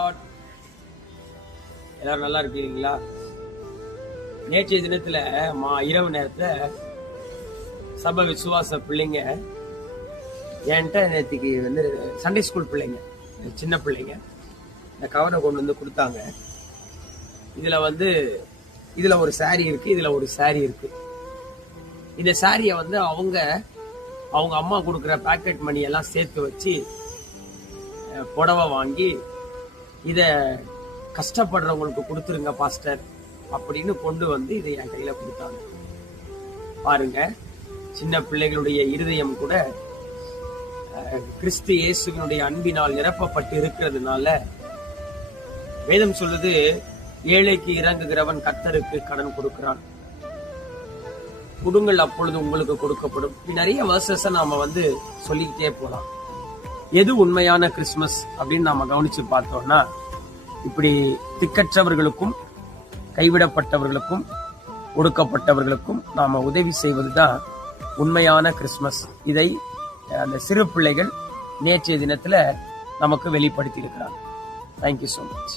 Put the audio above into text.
Lord. எல்லாரும் நல்லா இருக்கீங்களா? நேற்றைய தினத்துல இரவு நேரத்துல சபை விசுவாச பிள்ளைங்க என்கிட்ட நேற்றுக்கு வந்து சண்டே ஸ்கூல் பிள்ளைங்க, சின்ன பிள்ளைங்க இந்த கவரை கொண்டு வந்து கொடுத்தாங்க. இதுல ஒரு சாரி இருக்கு, இதுல ஒரு சாரி இருக்கு. இந்த சாரிய வந்து அவங்க அம்மா கொடுக்குற பாக்கெட் மணி எல்லாம் சேர்த்து வச்சு புடவை வாங்கி இத கஷ்டப்படுறவங்களுக்கு கொடுத்துருங்க பாஸ்டர் அப்படின்னு கொண்டு வந்து இதை என் கையில கொடுத்தாங்க. பாருங்க, சின்ன பிள்ளைகளுடைய இருதயம் கூட கிறிஸ்து இயேசுவினுடைய அன்பினால் நிரப்பப்பட்டு இருக்கிறதுனால வேதம் சொல்லுது, ஏழைக்கு இறங்குகிறவன் கர்த்தருக்கு கடன் கொடுக்கிறான், கொடுங்கள் அப்பொழுது உங்களுக்கு கொடுக்கப்படும். நிறைய வர்சஸ் நாம சொல்லிக்கிட்டே போலாம். எது உண்மையான கிறிஸ்துமஸ் அப்படின்னு நாம கவனிச்சு பார்த்தோம்னா, இப்படி திக்கற்றவர்களுக்கும் கைவிடப்பட்டவர்களுக்கும் ஒடுக்கப்பட்டவர்களுக்கும் நாம உதவி செய்வதுதான் உண்மையான கிறிஸ்துமஸ். இதை அந்த சிறு பிள்ளைகள் நேற்றைய தினத்துல நமக்கு வெளிப்படுத்தி இருக்கிறாங்க. Thank you so much.